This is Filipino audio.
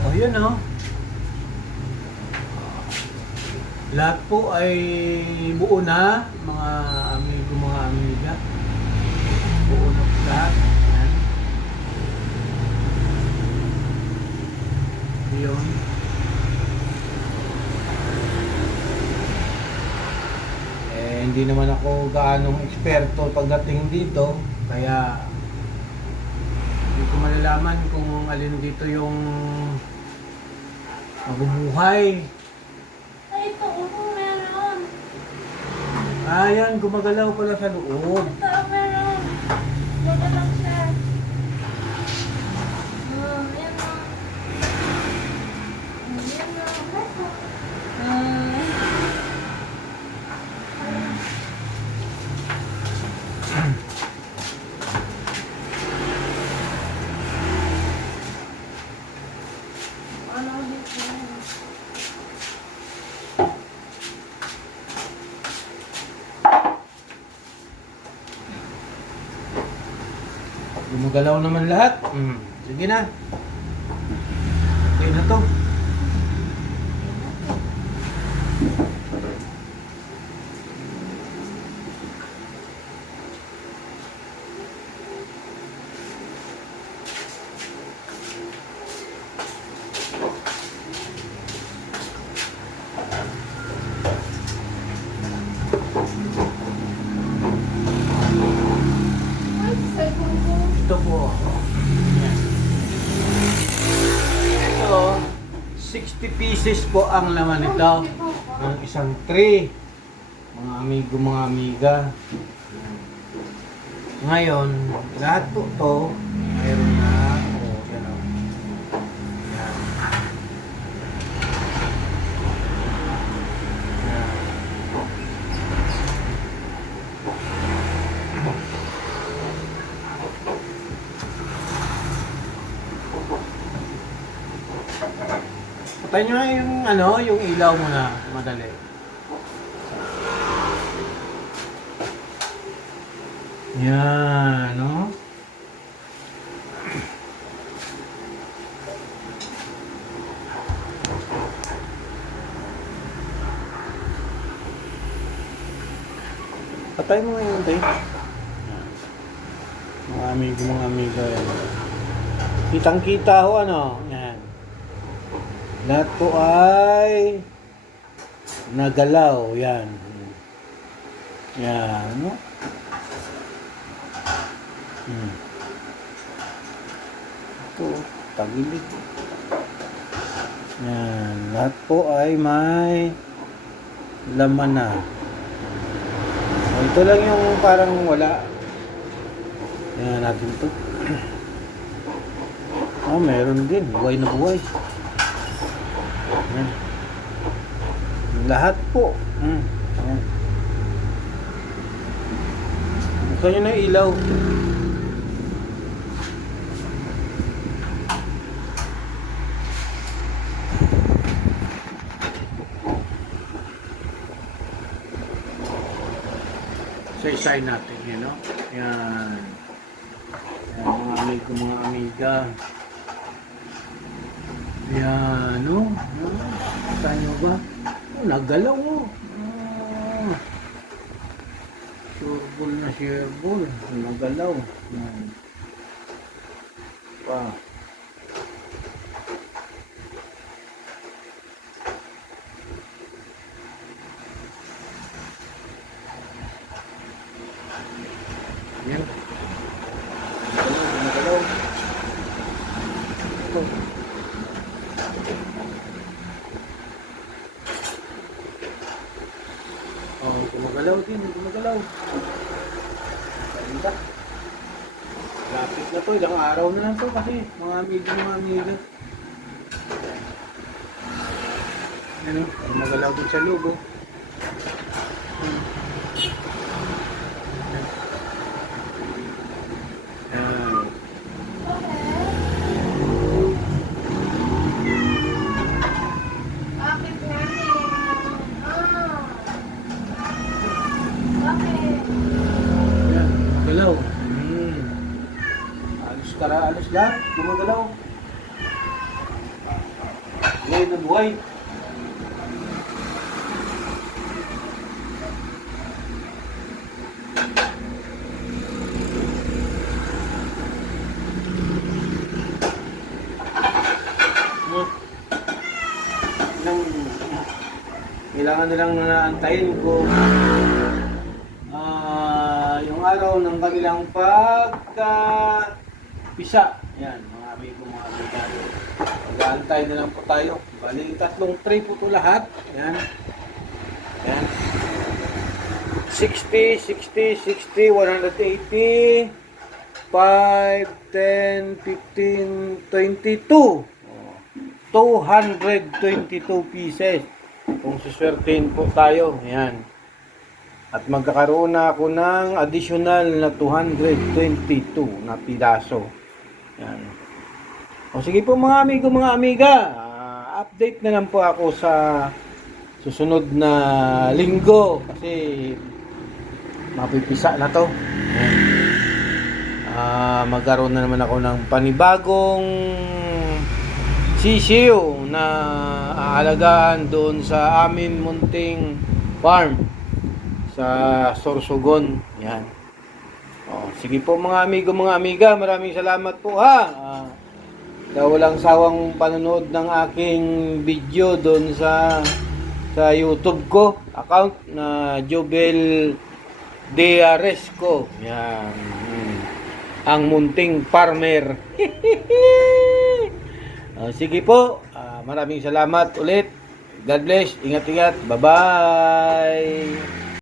O yun o. Lahat po ay buo na, mga amigo, mga amiga. Buo na po lahat. Ayan. Yun. Hindi naman ako gaanong eksperto pagdating dito. Kaya hindi ko malalaman kung alin dito yung mabubuhay. Ay, ito, meron. Ayan, gumagalaw pala sa loob. Ito, meron. Wala lang siya. Ayan o. Ayan o. Ano dito? Gumagalaw naman lahat. Sige na. Okay na to. Ay, cellphone ko. Ito po. Ayan. Ito, 60 pieces po ang laman nito. Ng isang tray. Mga amigo, mga amiga. Ngayon, lahat po to mayroon na. Oh, yan o. Yan. Yan. Patay nyo nga yung, yung ilaw mo na madali. Yan, no? Patay mo nga yun, tay. Mga amigo, mga amiga. Yan. Kitang-kita ho, Yan. Lahat po ay nagalaw. Yan. Yan, no? Ito, tagilid. Yan. Lahat po ay may laman na. Ito lang yung parang wala. Yan natin to. Meron din. Buhay na buhay. Yan. Lahat po. Yan. Buksan nyo na yung ilaw. Isa-isay natin, yun, no? Yan. Yan, mga amigo, mga amiga. Yan, no? Saan nyo ba? Nagalaw, oh. Sureball na sureball. Nagalaw. Yan. Pa. Yan. Nagalaw. Ito. Gumagalaw din. Gumagalaw. Ganda. Lapit na to. Ilang araw na lang to kasi mga amigo, mga amiga. Ano? Gumagalaw din sa loob, oh. Yan. Bakit nga Bakit? Yan. Gumagalaw. Alos lahat. Gumagalaw. na buhay. Kailangan nilang antayin ko yung araw ng kanilang pagka-pisa. Yan, mga amigo, mga amigo. Mag-aantay na lang po tayo. Bali, 3 tray po ito lahat. Yan. Yan. 60, 60, 60, 180, 5, 10, 15, 22. 222 pieces. Kung suswertein po tayo, yan. At magkakaroon na ako ng additional na 222 na pidaso. Yan. O sige po mga amigo, mga amiga. Update na lang po ako sa susunod na linggo. Kasi mapipisa na to. Yan. Magkaroon na naman ako ng panibagong sisiyo na aalagaan doon sa amin munting farm sa Sorsogon. Yan. Sige po mga amigo, mga amiga, maraming salamat po ha. Walang sawang panonood ng aking video doon sa YouTube ko account na Jobel Diaresco. Yan. Ang munting farmer. Sige po, maraming salamat ulit. God bless, ingat-ingat, bye-bye.